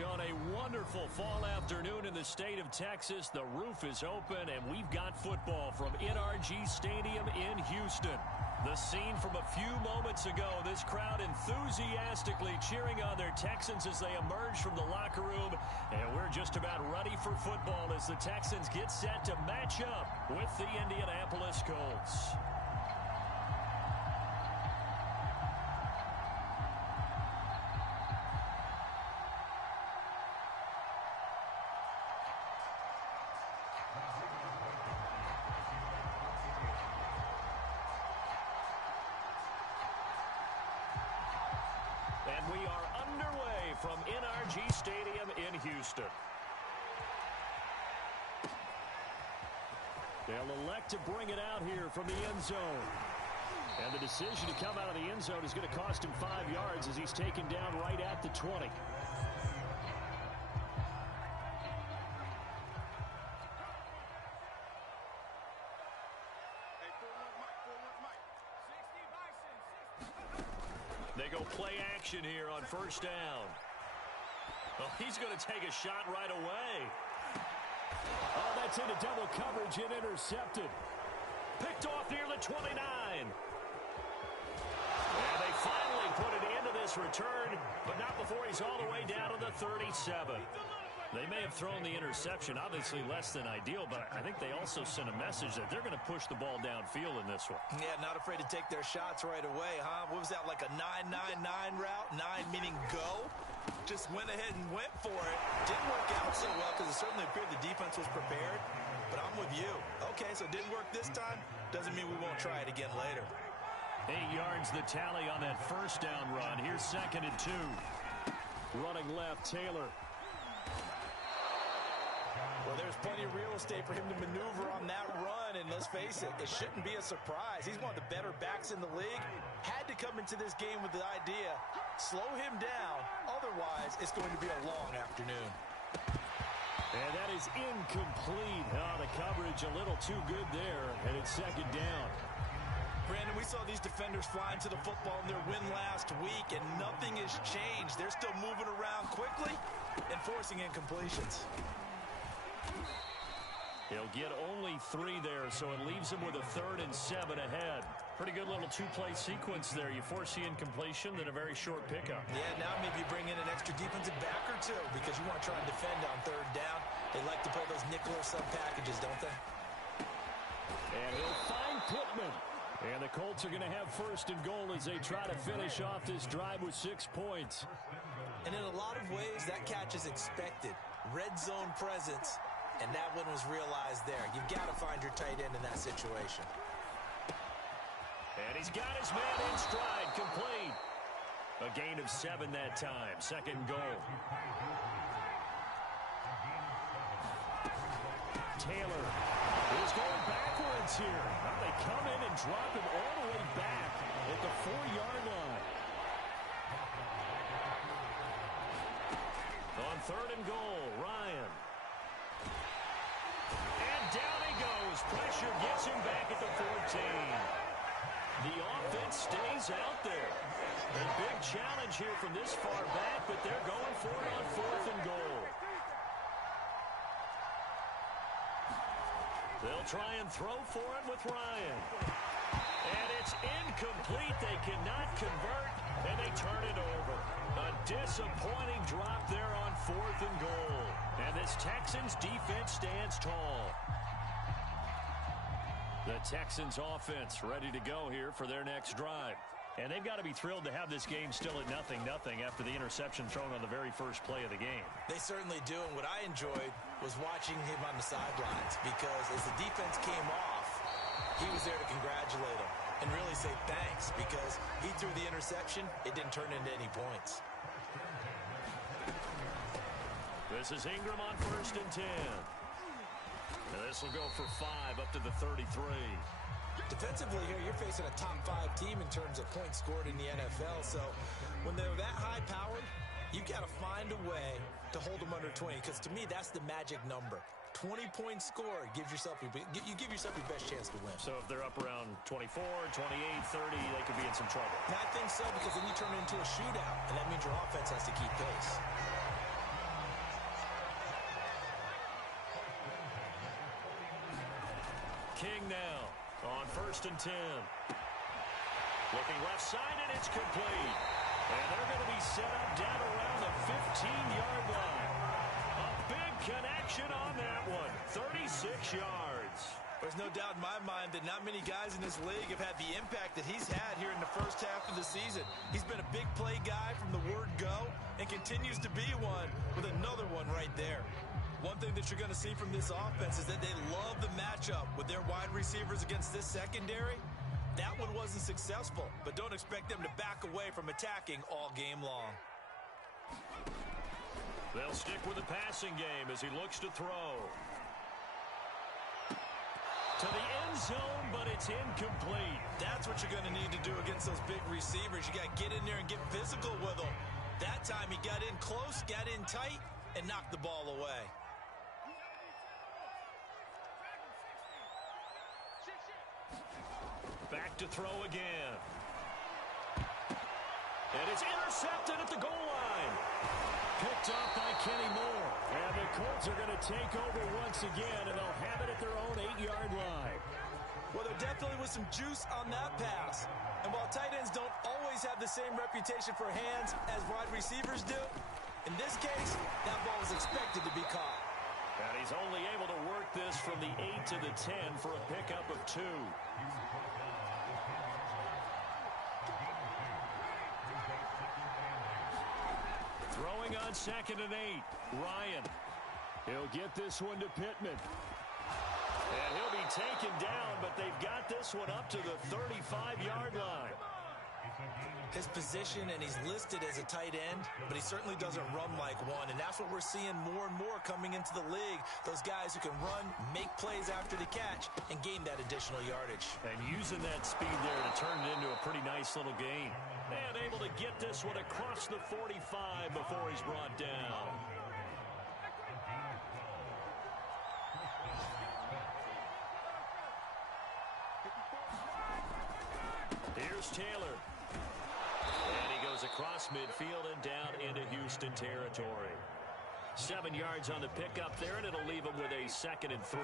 On a wonderful fall afternoon in the state of Texas, the roof is open, and we've got football from NRG Stadium in Houston. The scene from a few moments ago, this crowd enthusiastically cheering on their Texans as they emerge from the locker room, and we're just about ready for football as the Texans get set to match up with the Indianapolis Colts. And we are underway from NRG Stadium in Houston. They'll elect to bring it out here from the end zone. And the decision to come out of the end zone is going to cost him 5 yards as he's taken down right at the 20. They go play action here on first down. Well, he's going to take a shot right away. Oh, that's into double coverage and intercepted. Picked off near the 29. And they finally put it into this return, but not before he's all the way down to the 37. They may have thrown the interception, obviously less than ideal, but I think they also sent a message that they're going to push the ball downfield in this one. Yeah, not afraid to take their shots right away, huh? What was that, like a 9-9-9 route? 9 meaning go? Just went ahead and went for it. Didn't work out so well because it certainly appeared the defense was prepared, but I'm with you. Okay, so it didn't work this time. Doesn't mean we won't try it again later. 8 yards the tally on that first down run. Here's 2nd and 2. Running left, Taylor. Well, there's plenty of real estate for him to maneuver on that run, and let's face it, it shouldn't be a surprise. He's one of the better backs in the league. Had to come into this game with the idea, slow him down, otherwise it's going to be a long afternoon. And that is incomplete. Oh, the coverage a little too good there, and it's 2nd down. Brandon, we saw these defenders flying to the football in their win last week, and nothing has changed. They're still moving around quickly and forcing incompletions. He'll get only 3 there, so it leaves him with a 3rd and 7 ahead. Pretty good little 2-play sequence there. You force the incompletion, then a very short pickup. Yeah, now maybe you bring in an extra defensive back or two because you want to try and defend on 3rd down. They like to play those nickel or sub packages, don't they? And he'll find Pittman. And the Colts are going to have 1st and goal as they try to finish off this drive with 6 points. And in a lot of ways, that catch is expected. Red zone presence. And that one was realized there. You've got to find your tight end in that situation. And he's got his man in stride, complete. A gain of 7 that time. 2nd goal. Taylor is going backwards here. Now they come in and drop him all the way back at the 4-yard line. On 3rd and goal, Ryan. Down he goes. Pressure gets him back at the 14. The offense stays out there. A big challenge here from this far back, but they're going for it on 4th and goal. They'll try and throw for it with Ryan. And it's incomplete. They cannot convert, and they turn it over. A disappointing drop there on 4th and goal. And this Texans defense stands tall. The Texans offense ready to go here for their next drive. And they've got to be thrilled to have this game still at 0-0 after the interception thrown on the very first play of the game. They certainly do, and what I enjoyed was watching him on the sidelines because as the defense came off, he was there to congratulate him and really say thanks because he threw the interception. It didn't turn into any points. This is Ingram on 1st and 10. And this will go for 5 up to the 33. Defensively here, you're facing a top 5 team in terms of points scored in the NFL. So when they're that high-powered, you've got to find a way to hold them under 20. Because to me, that's the magic number. 20 points scored, you give yourself your best chance to win. So if they're up around 24, 28, 30, they could be in some trouble. And I think so, because then you turn it into a shootout, and that means your offense has to keep pace. first and 10. Looking left side, and it's complete. And they're going to be set up down around the 15-yard line. A big connection on that one. 36 yards. There's no doubt in my mind that not many guys in this league have had the impact that he's had here in the first half of the season. He's been a big play guy from the word go and continues to be one with another one right there. One thing that you're going to see from this offense is that they love the matchup with their wide receivers against this secondary. That one wasn't successful, but don't expect them to back away from attacking all game long. They'll stick with the passing game as he looks to throw. To the end zone, but it's incomplete. That's what you're going to need to do against those big receivers. You got to get in there and get physical with them. That time he got in close, got in tight, and knocked the ball away. Back to throw again. And it's intercepted at the goal line. Picked off by Kenny Moore. And the Colts are going to take over once again, and they'll have it at their own 8-yard line. Well, there definitely was some juice on that pass. And while tight ends don't always have the same reputation for hands as wide receivers do, in this case, that ball was expected to be caught. And he's only able to work this from the 8 to the 10 for a pickup of 2. Throwing on 2nd and 8. Ryan. He'll get this one to Pittman. And he'll be taken down, but they've got this one up to the 35-yard line. His position, and he's listed as a tight end, but he certainly doesn't run like one, and that's what we're seeing more and more coming into the league. Those guys who can run, make plays after the catch, and gain that additional yardage. And using that speed there to turn it into a pretty nice little gain. And able to get this one across the 45 before he's brought down. Here's Taylor. And he goes across midfield and down into Houston territory. 7 yards on the pickup there, and it'll leave him with a 2nd and 3.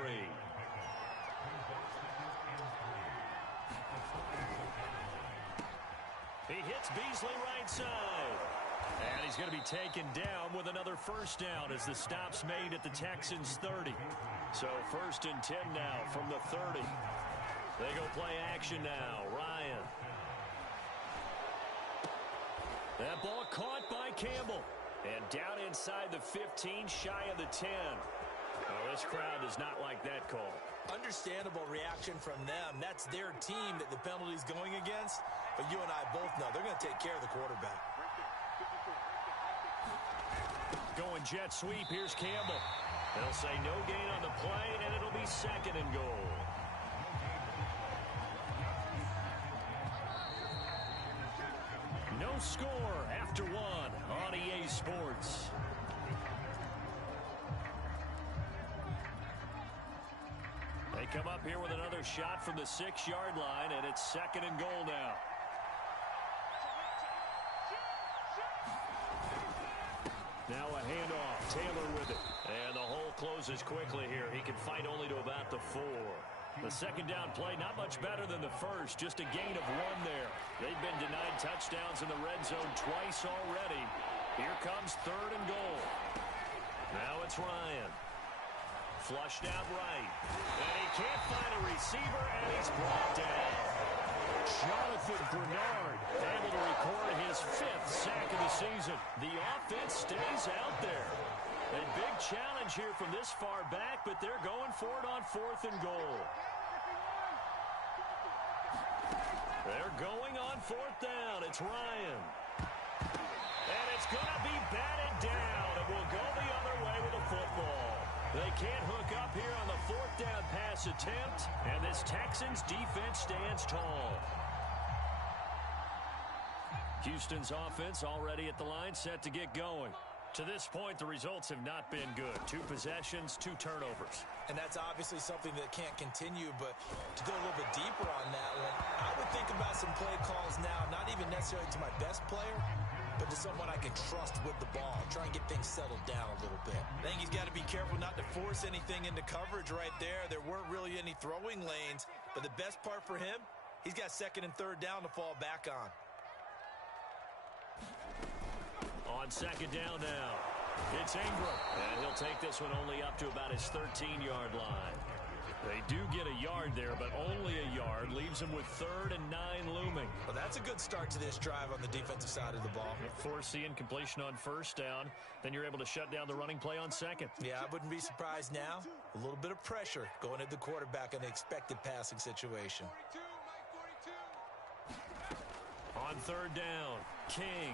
He hits Beasley right side. And he's going to be taken down with another first down as the stop's made at the Texans' 30. So 1st and 10 now from the 30. They go play action now. Ryan. That ball caught by Campbell. And down inside the 15, shy of the 10. Oh, this crowd does not like that call. Understandable reaction from them. That's their team that the penalty's going against. But you and I both know they're going to take care of the quarterback. Going jet sweep. Here's Campbell. They'll say no gain on the play, and it'll be 2nd and goal. No score after 1 on EA Sports. They come up here with another shot from the 6-yard line, and it's 2nd and goal now. Now a handoff. Taylor with it. And the hole closes quickly here. He can fight only to about the 4. The 2nd down play, not much better than the first. Just a gain of 1 there. They've been denied touchdowns in the red zone twice already. Here comes 3rd and goal. Now it's Ryan. Flushed out right. And he can't find a receiver, and he's brought down. Jonathan Bernard able to record his 5th sack of the season. The offense stays out there. A big challenge here from this far back, but they're going for it on 4th and goal. They're going on 4th down. It's Ryan. And it's going to be batted down. It will go the other way with the football. They can't hook up here on the 4th down pass attempt, and this Texans defense stands tall. Houston's offense already at the line, set to get going. To this point, the results have not been good. 2 possessions, 2 turnovers. And that's obviously something that can't continue, but to go a little bit deeper on that one, I would think about some play calls now, not even necessarily to my best player, but to someone I can trust with the ball. Try and get things settled down a little bit. I think he's got to be careful not to force anything into coverage right there. There weren't really any throwing lanes, but the best part for him, he's got 2nd and 3rd down to fall back on. On 2nd down now, it's Ingram. And he'll take this one only up to about his 13-yard line. They do get a yard there, but only a yard. Leaves him with 3rd and 9 looming. Well, that's a good start to this drive on the defensive side of the ball. Force the incompletion on 1st down. Then you're able to shut down the running play on 2nd. Yeah, I wouldn't be surprised now. A little bit of pressure going at the quarterback in an expected passing situation. On 3rd down, King.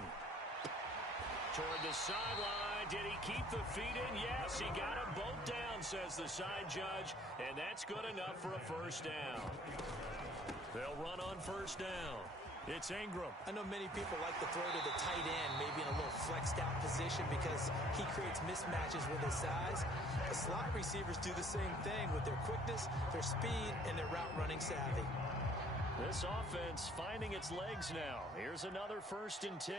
Toward the sideline. Did he keep the feet in? Yes, he got them both down, says the side judge. And that's good enough for a 1st down. They'll run on 1st down. It's Ingram. I know many people like to throw to the tight end, maybe in a little flexed out position because he creates mismatches with his size. The slot receivers do the same thing with their quickness, their speed, and their route running savvy. This offense finding its legs now. Here's another 1st and 10.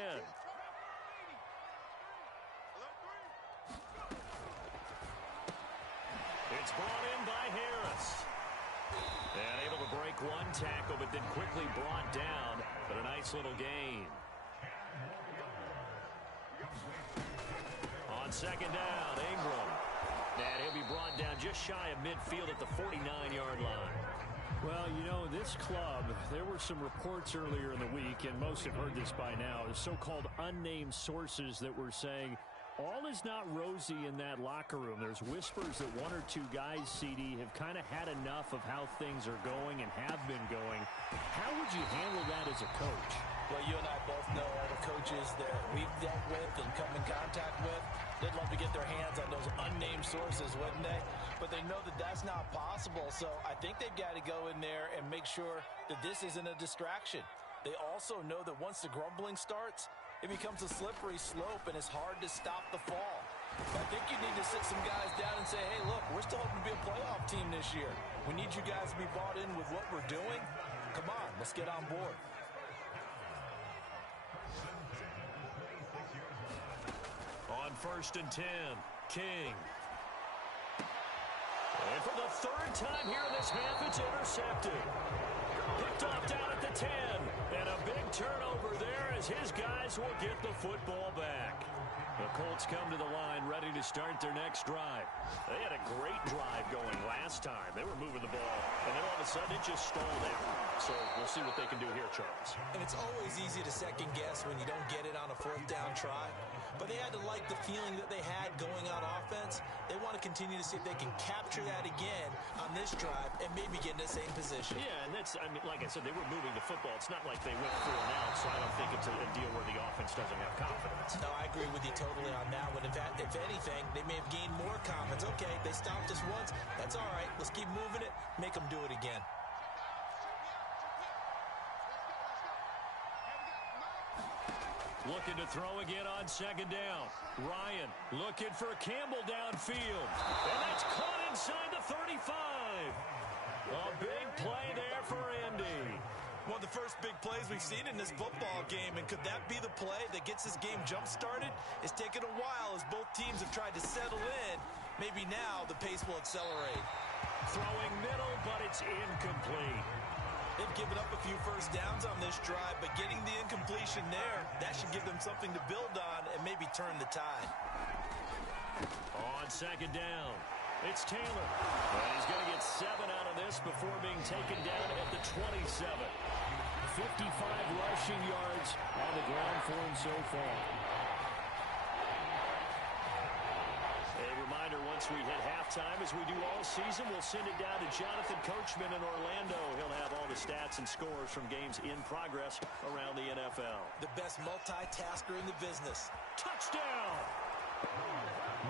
It's brought in by Harris. And able to break 1 tackle, but then quickly brought down. But a nice little gain. On 2nd down, Ingram. And he'll be brought down just shy of midfield at the 49-yard line. Well, you know, this club, there were some reports earlier in the week, and most have heard this by now, the so-called unnamed sources that were saying all is not rosy in that locker room. There's whispers that 1 or 2 guys, CD, have kind of had enough of how things are going and have been going. How would you handle that as a coach? Well, you and I both know all the coaches that we've dealt with and come in contact with. They'd love to get their hands on those unnamed sources, wouldn't they? But they know that that's not possible, so I think they've got to go in there and make sure that this isn't a distraction. They also know that once the grumbling starts, it becomes a slippery slope, and it's hard to stop the fall. I think you need to sit some guys down and say, hey, look, we're still hoping to be a playoff team this year. We need you guys to be bought in with what we're doing. Come on, let's get on board. On 1st and 10, King. And for the 3rd time here in this half, it's intercepted. Picked off down at the 10. And a big turnover there as his guys will get the football back. The Colts come to the line ready to start their next drive. They had a great drive going last time. They were moving the ball, and then all of a sudden it just stalled out. So we'll see what they can do here, Charles. And it's always easy to second guess when you don't get it on a 4th down try. But they had to like the feeling that they had going on offense. They want to continue to see if they can capture that again on this drive and maybe get in the same position. Yeah, and that's, I mean, like I said, they were moving the football. It's not like they went 4 and out, so I don't think it's a deal where the offense doesn't have confidence. No, I agree with you totally on that one. In fact, if anything, they may have gained more confidence. Okay, they stopped us once. That's all right. Let's keep moving it. Make them do it again. Looking to throw again on 2nd down. Ryan looking for Campbell downfield. And that's caught inside the 35. A big play there for Indy. One of the first big plays we've seen in this football game, and could that be the play that gets this game jump-started? It's taken a while as both teams have tried to settle in. Maybe now the pace will accelerate. Throwing middle, but it's incomplete. They've given up a few 1st downs on this drive, but getting the incompletion there, that should give them something to build on and maybe turn the tide. On 2nd down, it's Taylor. And he's going to get 7 out of this before being taken down at the 27. 55 rushing yards on the ground for him so far. A reminder, once we hit halftime, as we do all season, we'll send it down to Jonathan Coachman in Orlando. He'll have all the stats and scores from games in progress around the NFL. The best multitasker in the business. Touchdown!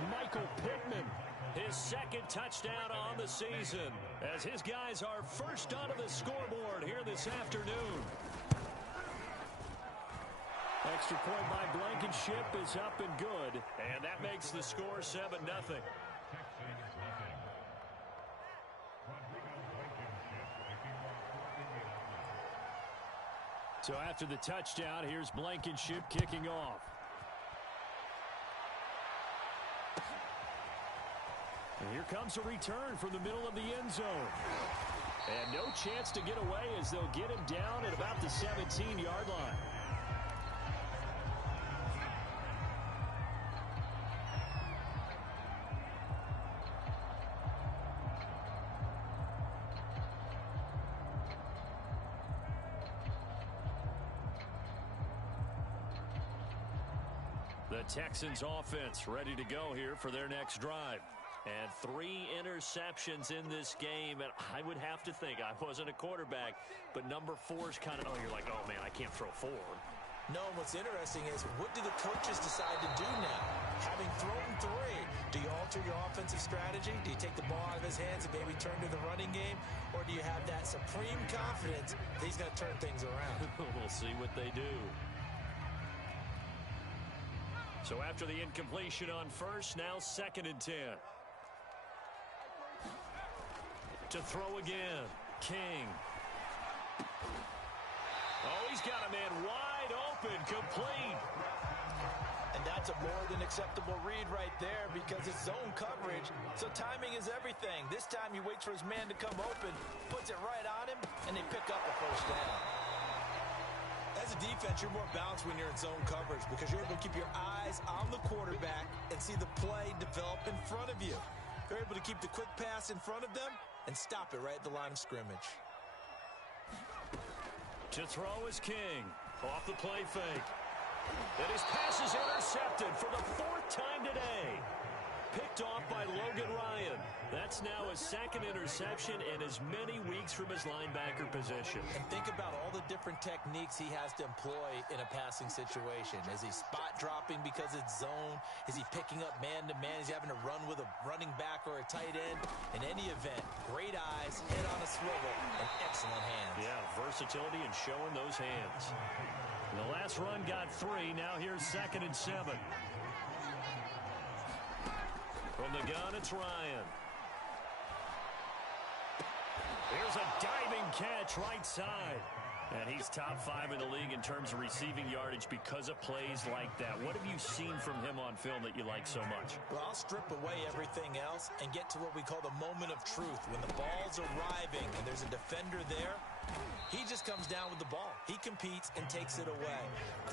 Michael Pittman, his 2nd touchdown on the season, as his guys are first onto the scoreboard here this afternoon. Extra point by Blankenship is up and good. And that makes the score 7-0. So after the touchdown, here's Blankenship kicking off. And here comes a return from the middle of the end zone. And no chance to get away as they'll get him down at about the 17-yard line. The Texans offense ready to go here for their next drive. And 3 interceptions in this game, and I would have to think, I wasn't a quarterback, but number 4 is kind of, you're like, oh man, I can't throw 4. No, what's interesting is, what do the coaches decide to do now? Having thrown 3, do you alter your offensive strategy? Do you take the ball out of his hands and maybe turn to the running game? Or do you have that supreme confidence that he's going to turn things around? We'll see what they do. So after the incompletion on first, now 2nd and 10. To throw again, King. Oh, he's got a man wide open, complete. And that's a more than acceptable read right there because it's zone coverage, so timing is everything. This time he waits for his man to come open, puts it right on him, and they pick up a first down. As a defense, you're more balanced when you're in zone coverage because you're able to keep your eyes on the quarterback and see the play develop in front of you. You're able to keep the quick pass in front of them and stop it right at the line of scrimmage. To throw is King. Off the play fake. And his pass is intercepted for the 4th time today. Picked off by Logan Ryan. That's now his 2nd interception in as many weeks from his linebacker position. And think about all the different techniques he has to employ in a passing situation. Is he spot dropping because it's zone? Is he picking up man-to-man? Is he having to run with a running back or a tight end? In any event, great eyes, head on a swivel, and excellent hands. Yeah, versatility and showing those hands. And the last run got 3. Now here's 2nd and 7. From the gun, it's Ryan. Here's a diving catch right side. And he's top 5 in the league in terms of receiving yardage because of plays like that. What have you seen from him on film that you like so much? Well, I'll strip away everything else and get to what we call the moment of truth. When the ball's arriving and there's a defender there, he just comes down with the ball. He competes and takes it away.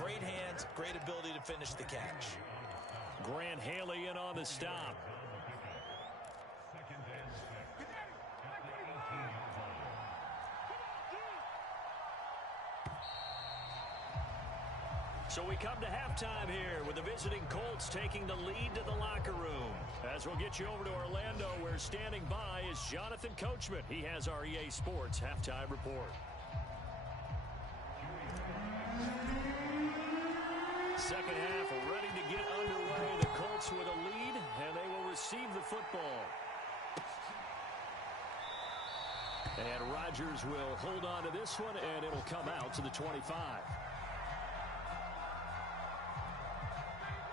Great hands, great ability to finish the catch. Grant Haley in on the stop. So we come to halftime here with the visiting Colts taking the lead to the locker room. As we'll get you over to Orlando, where standing by is Jonathan Coachman. He has our EA Sports halftime report. Second half ready to get underway. The Colts with a lead, and they will receive the football. And Rodgers will hold on to this one, and it'll come out to the 25.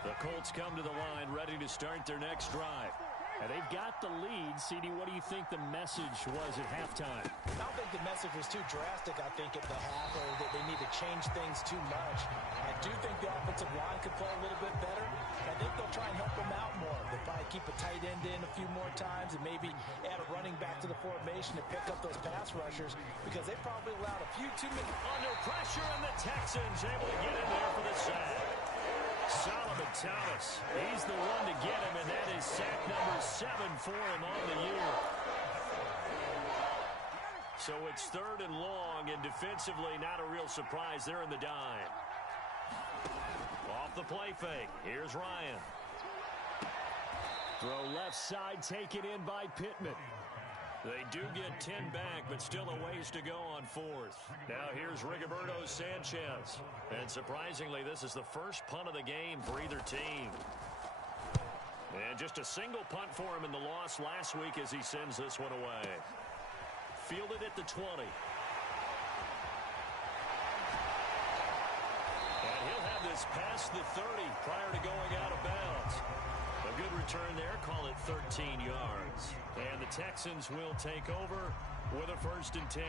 The Colts come to the line ready to start their next drive. And they've got the lead. CD, what do you think the message was at halftime? I don't think the message was too drastic, I think, at the half, or that they need to change things too much. I do think the offensive line could play a little bit better. I think they'll try and help them out more. They'll probably keep a tight end in a few more times and maybe add a running back to the formation to pick up those pass rushers because they probably allowed a few too many. Under pressure, and the Texans able to get in there for the sack. Solomon Thomas, he's the one to get him, and that is sack number 7 for him on the year. So it's 3rd and long, and defensively not a real surprise. They're in the dime. Off the play fake, here's Ryan. Throw left side, taken in by Pittman. They do get 10 back, but still a ways to go on 4th. Now here's Rigoberto Sanchez. And surprisingly, this is the first punt of the game for either team. And just a single punt for him in the loss last week as he sends this one away. Fielded at the 20. And he'll have just past the 30 prior to going out of bounds. A good return there. Call it 13 yards. And the Texans will take over with a 1st and 10.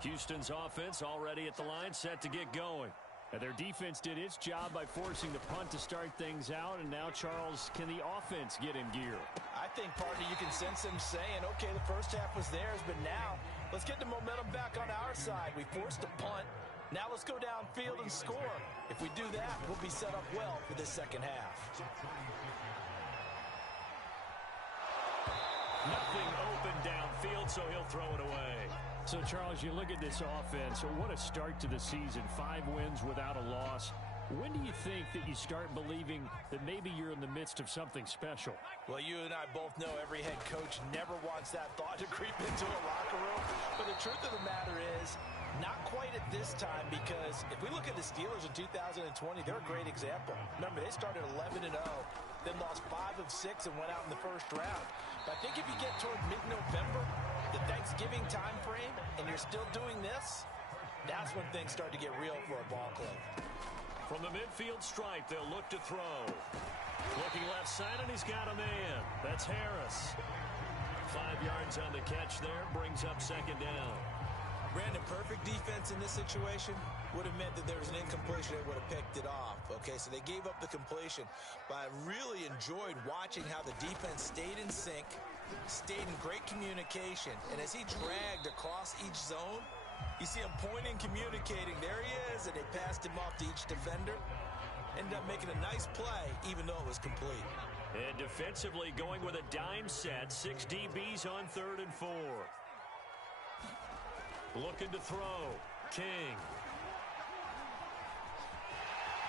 Houston's offense already at the line, set to get going. And their defense did its job by forcing the punt to start things out. And now, Charles, can the offense get in gear? I think, partner, you can sense them saying, okay, the first half was theirs, but now let's get the momentum back on our side. We forced a punt. Now let's go downfield and score. If we do that, we'll be set up well for this second half. Nothing open downfield, so he'll throw it away. So, Charles, you look at this offense, what a start to the season. 5 wins without a loss. When do you think that you start believing that maybe you're in the midst of something special? Well, you and I both know every head coach never wants that thought to creep into a locker room. But the truth of the matter is, not quite at this time, because if we look at the Steelers in 2020, they're a great example. Remember, they started 11-0, then lost 5 of 6 and went out in the first round. But I think if you get toward mid-November, the Thanksgiving time frame, and you're still doing this, that's when things start to get real for a ball club. From the midfield stripe, they'll look to throw. Looking left side, and he's got a man. That's Harris. 5 yards on the catch there, brings up 2nd down. Brandon, perfect defense in this situation would have meant that there was an incompletion that would have picked it off. Okay, so they gave up the completion. But I really enjoyed watching how the defense stayed in sync, stayed in great communication. And as he dragged across each zone, you see him pointing, communicating. There he is, and they passed him off to each defender. Ended up making a nice play, even though it was complete. And defensively going with a dime set. 6 DBs on 3rd and 4. Looking to throw. King.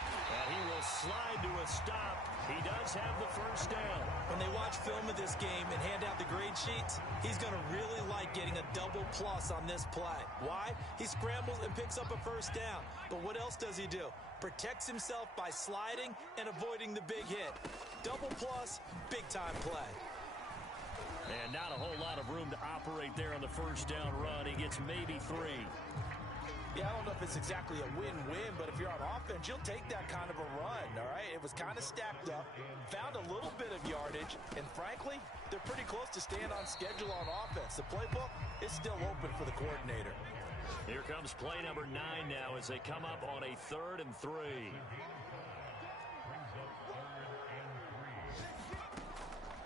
And he will slide to a stop. He does have the 1st down. When they watch film of this game and hand out the grade sheets, he's going to really like getting a double plus on this play. Why? He scrambles and picks up a 1st down. But what else does he do? Protects himself by sliding and avoiding the big hit. Double plus, big-time play. And not a whole lot of room to operate there on the 1st down run. He gets maybe 3. Yeah, I don't know if it's exactly a win-win, but if you're on offense, you'll take that kind of a run, all right? It was kind of stacked up, found a little bit of yardage, and frankly, they're pretty close to staying on schedule on offense. The playbook is still open for the coordinator. Here comes play number 9 now as they come up on a 3rd and 3.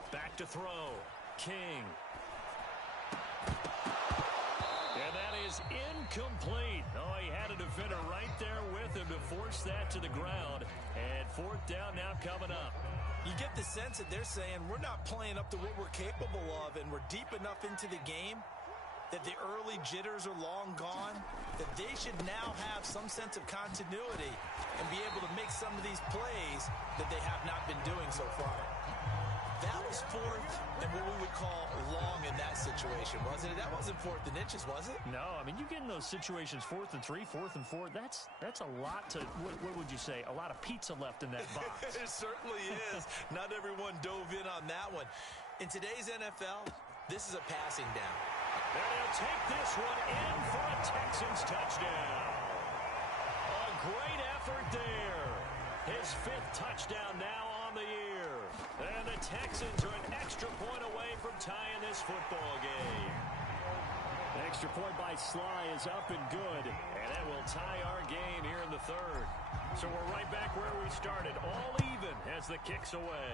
Back to throw. King. And that is incomplete. Oh, he had a defender right there with him to force that to the ground. And 4th down now coming up. You get the sense that they're saying we're not playing up to what we're capable of, and we're deep enough into the game that the early jitters are long gone, that they should now have some sense of continuity and be able to make some of these plays that they have not been doing so far. That was 4th and what we would call long in that situation, wasn't it? That wasn't 4th and inches, was it? No, I mean, you get in those situations, 4th and 3, 4th and 4, that's a lot to, what would you say, a lot of pizza left in that box. It certainly is. Not everyone dove in on that one. In today's NFL, this is a passing down. And he'll take this one in for a Texans touchdown. A great effort there. His 5th touchdown now on the year. And the Texans are an extra point away from tying this football game. The extra point by Sly is up and good. And that will tie our game here in the 3rd. So we're right back where we started. All even as the kick's away.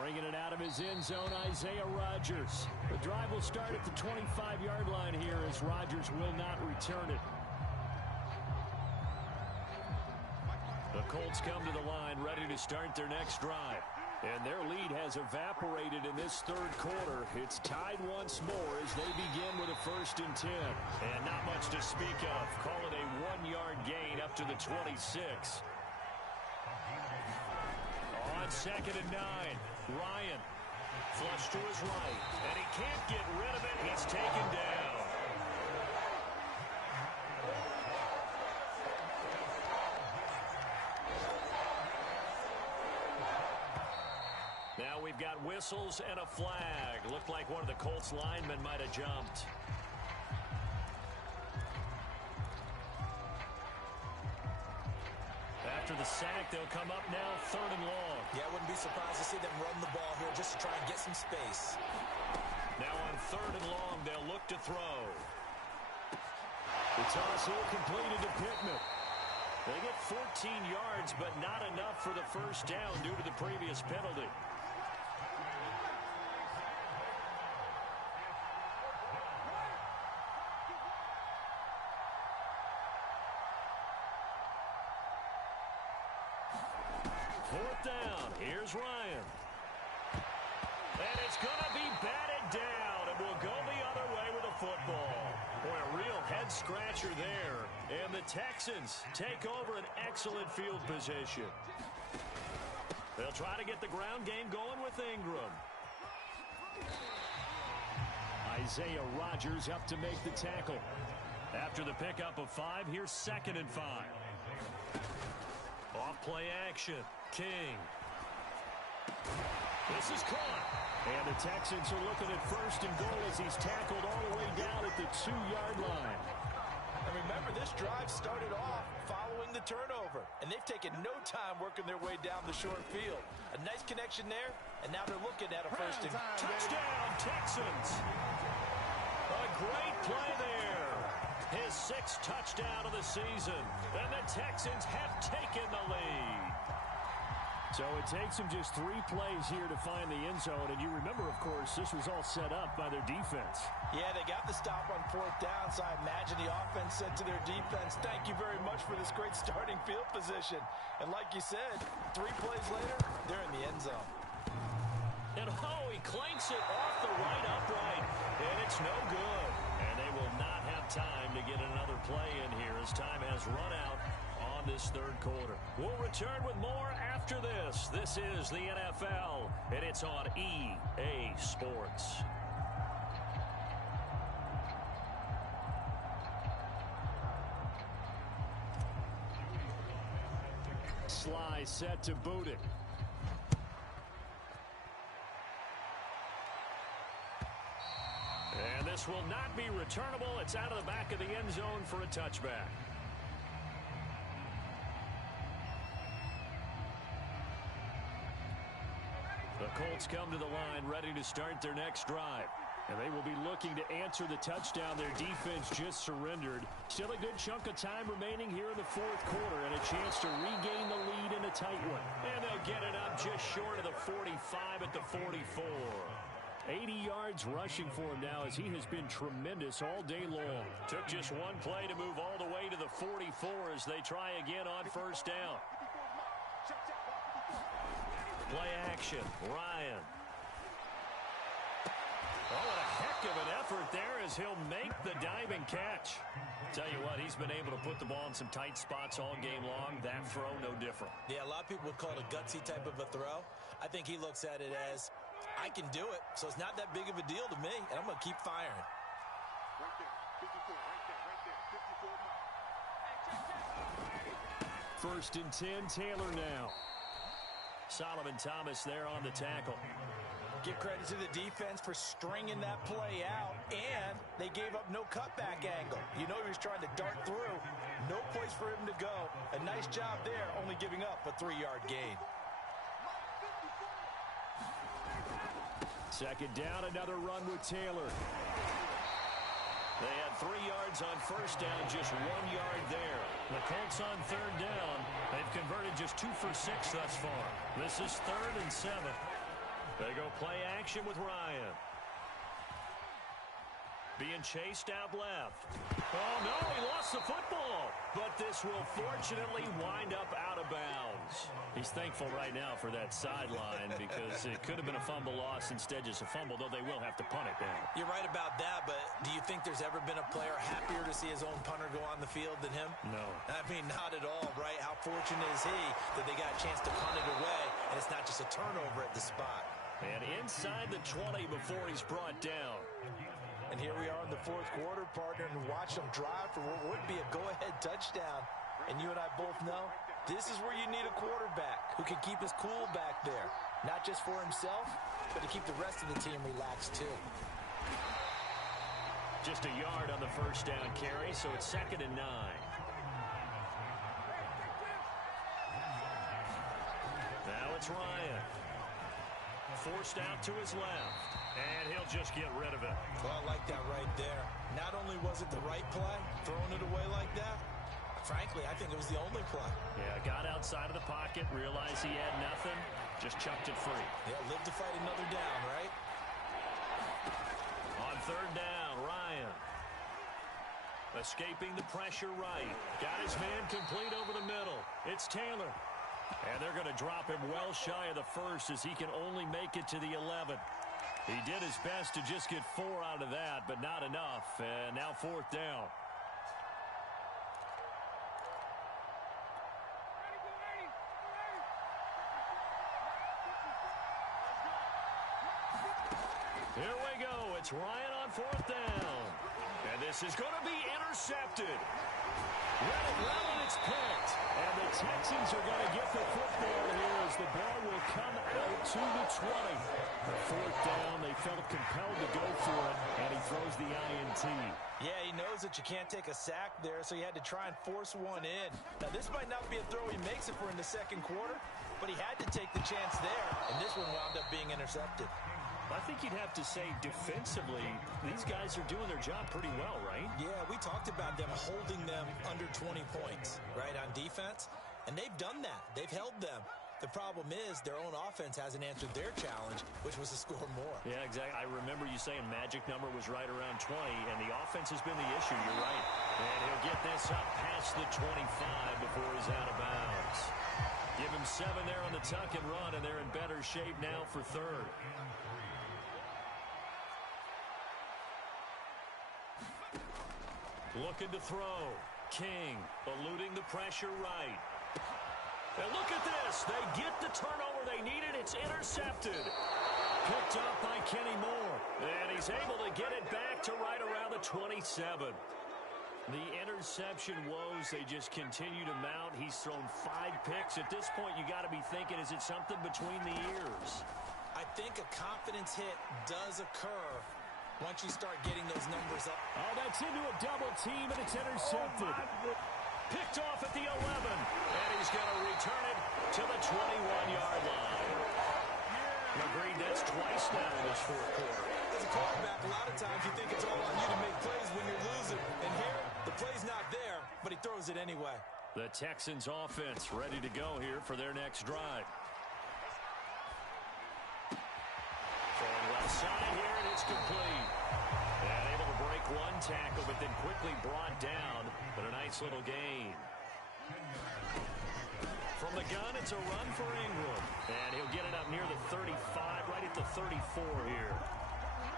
Bringing it out of his end zone, Isaiah Rodgers. The drive will start at the 25-yard line here as Rodgers will not return it. The Colts come to the line ready to start their next drive. And their lead has evaporated in this 3rd quarter. It's tied once more as they begin with a 1st and 10. And not much to speak of. Call it a 1-yard gain up to the 26. On 2nd and 9, Ryan. Flush to his right. And he can't get rid of it. He's taken down. Now we've got whistles and a flag. Looked like one of the Colts linemen might have jumped. after the sack. They'll come up now 3rd and long. Yeah, I wouldn't be surprised to see them run the ball here just to try and get some space. Now on 3rd and long, they'll look to throw. The toss here completed to Pittman. They get 14 yards, but not enough for the first down due to the previous penalty. Fourth down. Here's Ryan. And it's going to be batted down, and we'll go the other way with a football. Boy, a real head-scratcher there. And the Texans take over an excellent field position. They'll try to get the ground game going with Ingram. Isaiah Rodgers up to make the tackle. After the pickup of 5, here's 2nd and 5. Off play action. King. This is caught. And the Texans are looking at 1st and goal as he's tackled all the way down at the 2-yard line. And remember, this drive started off following the turnover, and they've taken no time working their way down the short field. A nice connection there, and now they're looking at a 1st and touchdown, Texans. A great play there. His 6th touchdown of the season, and the Texans have taken the lead. So it takes them just 3 plays here to find the end zone. And you remember, of course, this was all set up by their defense. Yeah, they got the stop on 4th down, so I imagine the offense said to their defense, thank you very much for this great starting field position. And like you said, 3 plays later, they're in the end zone. And he clanks it off the right upright. And it's no good. And they will not have time to get another play in here as time has run out on this 3rd quarter. We'll return with more after this. This is the NFL, and it's on EA Sports. Sly set to boot it. And this will not be returnable. It's out of the back of the end zone for a touchback. The Colts come to the line ready to start their next drive. And they will be looking to answer the touchdown their defense just surrendered. Still a good chunk of time remaining here in the 4th quarter and a chance to regain the lead in a tight one. And they'll get it up just short of the 45 at the 44. 80 yards rushing for him now as he has been tremendous all day long. Took just 1 play to move all the way to the 44 as they try again on 1st down. Play action. Ryan. Oh, what a heck of an effort there as he'll make the diving catch. Tell you what, he's been able to put the ball in some tight spots all game long. That throw, no different. Yeah, a lot of people would call it a gutsy type of a throw. I think he looks at it as, I can do it, so it's not that big of a deal to me, and I'm going to keep firing. Right there, 54, right there. 1st and 10, Taylor now. Solomon Thomas there on the tackle. Give credit to the defense for stringing that play out, and they gave up no cutback angle. You know he was trying to dart through. No place for him to go. A nice job there, only giving up a 3-yard gain. 2nd down, another run with Taylor. They had 3 yards on 1st down, just 1 yard there. The Colts on 3rd down. They've converted just 2 for 6 thus far. This is 3rd and 7. They go play action with Ryan. Being chased out left. Oh, no, he lost the football. But this will fortunately wind up out of bounds. He's thankful right now for that sideline because it could have been a fumble loss, instead just a fumble, though they will have to punt it down. You're right about that, but do you think there's ever been a player happier to see his own punter go on the field than him? No. I mean, not at all, right? How fortunate is he that they got a chance to punt it away, and it's not just a turnover at the spot. And inside the 20 before he's brought down. And here we are in the 4th quarter, partner, and watch them drive for what would be a go-ahead touchdown. And you and I both know this is where you need a quarterback who can keep his cool back there. Not just for himself, but to keep the rest of the team relaxed too. Just a yard on the 1st down carry, so it's 2nd and 9. it's Ryan. Forced out to his left. And he'll just get rid of it. Well, I like that right there. Not only was it the right play, throwing it away like that, frankly, I think it was the only play. Yeah, got outside of the pocket, realized he had nothing, just chucked it free. Yeah, live to fight another down, right? On third down, Ryan. Escaping the pressure right. Got his man complete over the middle. It's Taylor. And they're going to drop him well shy of the first as he can only make it to the 11. He did his best to just get 4 out of that, but not enough. And now fourth down. Here we go. It's Ryan on fourth down. And this is going to be intercepted. Read it well, and it's picked. And the Texans are going to get the football here as the ball will come out to the 20. Fourth down, they felt compelled to go for it, and he throws the INT. Yeah, he knows that you can't take a sack there, so he had to try and force one in. Now, this might not be a throw he makes if we're in the second quarter, but he had to take the chance there, and this one wound up being intercepted. I think you'd have to say defensively, these guys are doing their job pretty well, right? Yeah, we talked about them holding them under 20 points, right, on defense, and they've done that. They've held them. The problem is their own offense hasn't answered their challenge, which was to score more. Yeah, exactly. I remember you saying magic number was right around 20, and the offense has been the issue. You're right. And he'll get this up past the 25 before he's out of bounds. Give him 7 there on the tuck and run, and they're in better shape now for third. Looking to throw. King eluding the pressure right. And look at this. They get the turnover they needed. It's intercepted. Picked up by Kenny Moore. And he's able to get it back to right around the 27. The interception woes, they just continue to mount. He's thrown 5 picks. At this point, you got to be thinking, is it something between the ears? I think a confidence hit does occur once you start getting those numbers up. Oh, that's into a double team, and it's intercepted. Picked off at the 11. And he's going to return it to the 21-yard line. Agreed, that's twice now in this fourth quarter. As a quarterback, a lot of times you think it's all on you to make plays when you're losing. And here, the play's not there, but he throws it anyway. The Texans offense ready to go here for their next drive. Throwing left side here, and it's complete. And able to break one tackle, but then quickly brought down. But a nice little gain. From the gun, it's a run for Ingram. And he'll get it up near the 35, right at the 34 here.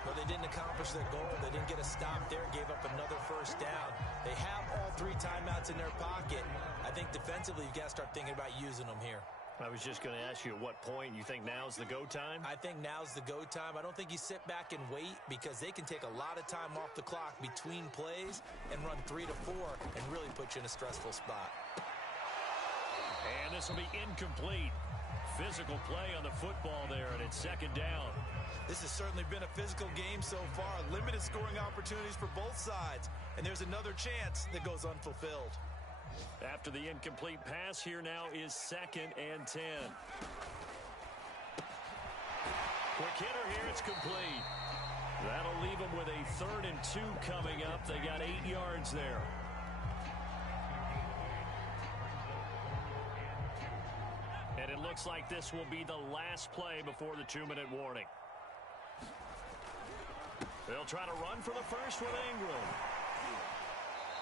Well, they didn't accomplish their goal. They didn't get a stop there, gave up another first down. They have all 3 timeouts in their pocket. I think defensively, you've got to start thinking about using them here. I was just going to ask you at what point you think now's the go time? I think now's the go time. I don't think you sit back and wait because they can take a lot of time off the clock between plays and run 3 to 4 and really put you in a stressful spot. And this will be incomplete. Physical play on the football there, and it's second down. This has certainly been a physical game so far. Limited scoring opportunities for both sides. And there's another chance that goes unfulfilled. After the incomplete pass, here now is 2nd and 10. Quick hitter here, it's complete. That'll leave them with a 3rd and 2 coming up. They got 8 yards there. And it looks like this will be the last play before the 2-minute warning. They'll try to run for the first with Ingram.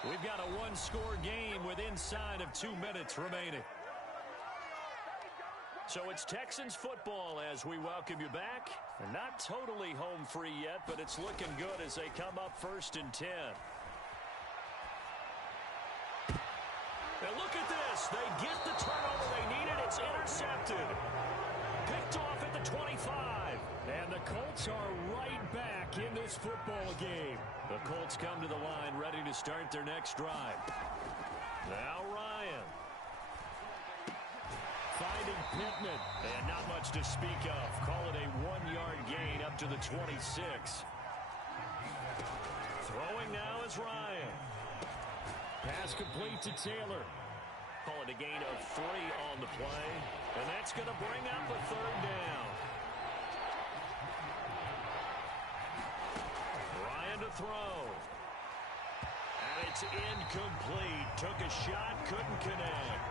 We've got a 1-score game with inside of 2 minutes remaining. So it's Texans football as we welcome you back. And not totally home free yet, but it's looking good as they come up 1st and 10. And look at this. They get the turnover they needed. It's intercepted. Picked off at the 25. And the Colts are right back in this football game. The Colts come to the line ready to start their next drive. Now Ryan. Finding Pittman. And not much to speak of. Call it a 1-yard gain up to the 26. Throwing now is Ryan. Pass complete to Taylor. Call it a gain of 3 on the play. And that's going to bring up a third down. Ryan to throw. And it's incomplete. Took a shot, couldn't connect.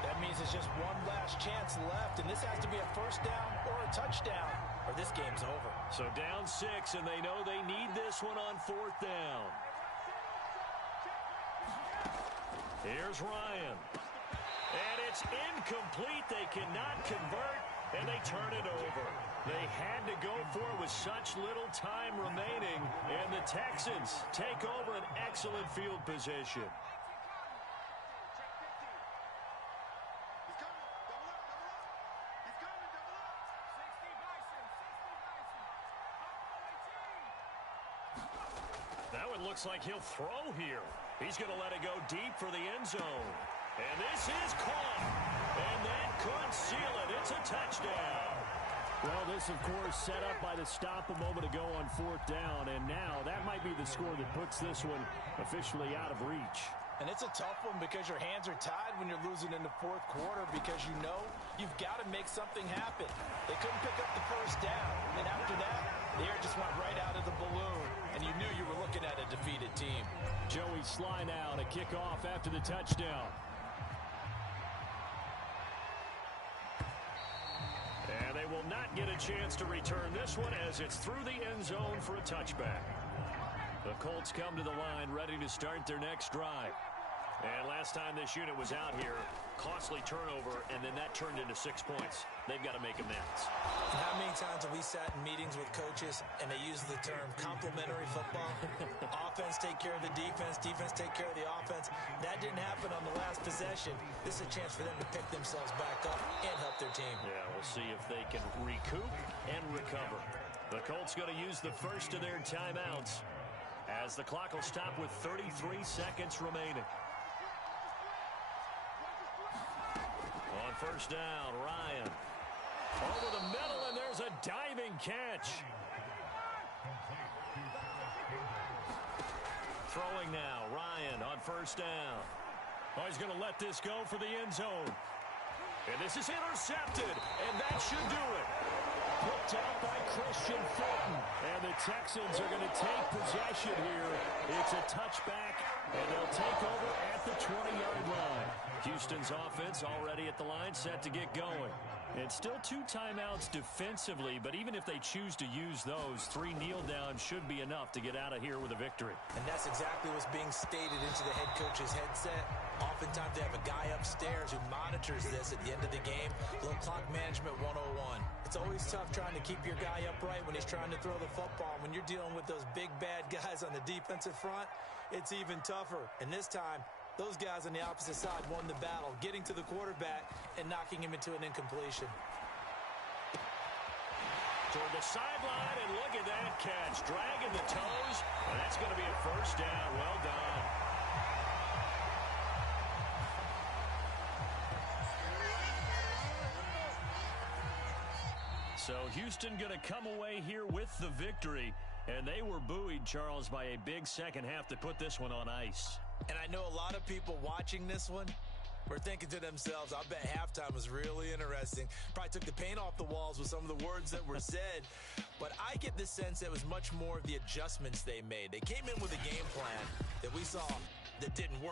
That means it's just one last chance left, and this has to be a first down or a touchdown, or this game's over. So down 6, and they know they need this one on 4th down. Here's Ryan. And it's incomplete. They cannot convert, and they turn it over. They had to go for it with such little time remaining, and the Texans take over an excellent field position. That one looks like he'll throw here. He's going to let it go deep for the end zone. And this is caught. And that could seal it. It's a touchdown. Well, this, of course, set up by the stop a moment ago on 4th down. And now that might be the score that puts this one officially out of reach. And it's a tough one because your hands are tied when you're losing in the 4th quarter because you know you've got to make something happen. They couldn't pick up the first down. And after that, the air just went right out of the balloon. And you knew you were looking at a defeated team. Joey Sly now to kick off after the touchdown. And they will not get a chance to return this one as it's through the end zone for a touchback. The Colts come to the line ready to start their next drive. And last time this unit was out here, costly turnover, and then that turned into 6 points. They've got to make amends. How many times have we sat in meetings with coaches and they use the term complementary football? Offense take care of the defense, defense take care of the offense. That didn't happen on the last possession. This is a chance for them to pick themselves back up and help their team. Yeah, we'll see if they can recoup and recover. The Colts going to use the first of their timeouts as the clock will stop with 33 seconds remaining. On first down, Ryan. Over the middle, and there's a diving catch. Throwing now, Ryan on first down. Oh, he's going to let this go for the end zone. And this is intercepted, and that should do it. Picked up by Christian Fulton. And the Texans are going to take possession here. It's a touchback, and they'll take over at the 20-yard line. Houston's offense already at the line, set to get going. And still 2 timeouts defensively, but even if they choose to use those, 3 kneel downs should be enough to get out of here with a victory. And that's exactly what's being stated into the head coach's headset. Oftentimes they have a guy upstairs who monitors this at the end of the game. Little clock management 101. It's always tough trying to keep your guy upright when he's trying to throw the football. When you're dealing with those big bad guys on the defensive front, it's even tougher. And this time, those guys on the opposite side won the battle, getting to the quarterback and knocking him into an incompletion. Toward the sideline, and look at that catch. Dragging the toes, and that's going to be a first down. Well done. So Houston going to come away here with the victory, and they were buoyed, Charles, by a big second half to put this one on ice. And I know a lot of people watching this one were thinking to themselves, I bet halftime was really interesting. Probably took the paint off the walls with some of the words that were said. But I get the sense it was much more of the adjustments they made. They came in with a game plan that we saw that didn't work.